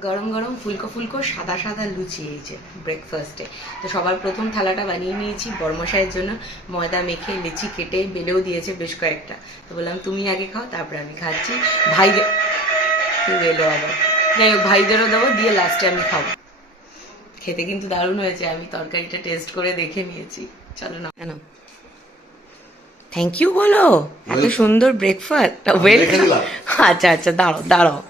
গরম গরম ফুলকো ফুলকো সাদা সাদা লুচি এইছে ব্রেকফাস্টে। তো সবার প্রথম থালাটা বানিয়ে নিয়েছি বড়মশাইয়ের জন্য, ময়দা মেখে লেচি কেটে বেলেও দিয়েছে বেশ কয়েকটা। তো বললাম তুমি আগে খাও, তারপরে আমি খাচ্ছি। ভাইদের কেউ এলো আবার, যাই হোক ভাইদেরও দেবো, দিয়ে লাস্টে আমি খাবো। খেতে কিন্তু দারুণ হয়েছে, আমি তরকারিটা টেস্ট করে দেখে নিয়েছি। চলো না কেন, থ্যাংক ইউ বলো, এত সুন্দর ব্রেকফাস্ট। ওয়েলকাম। আচ্ছা আচ্ছা, দাঁড়াও দাঁড়াও।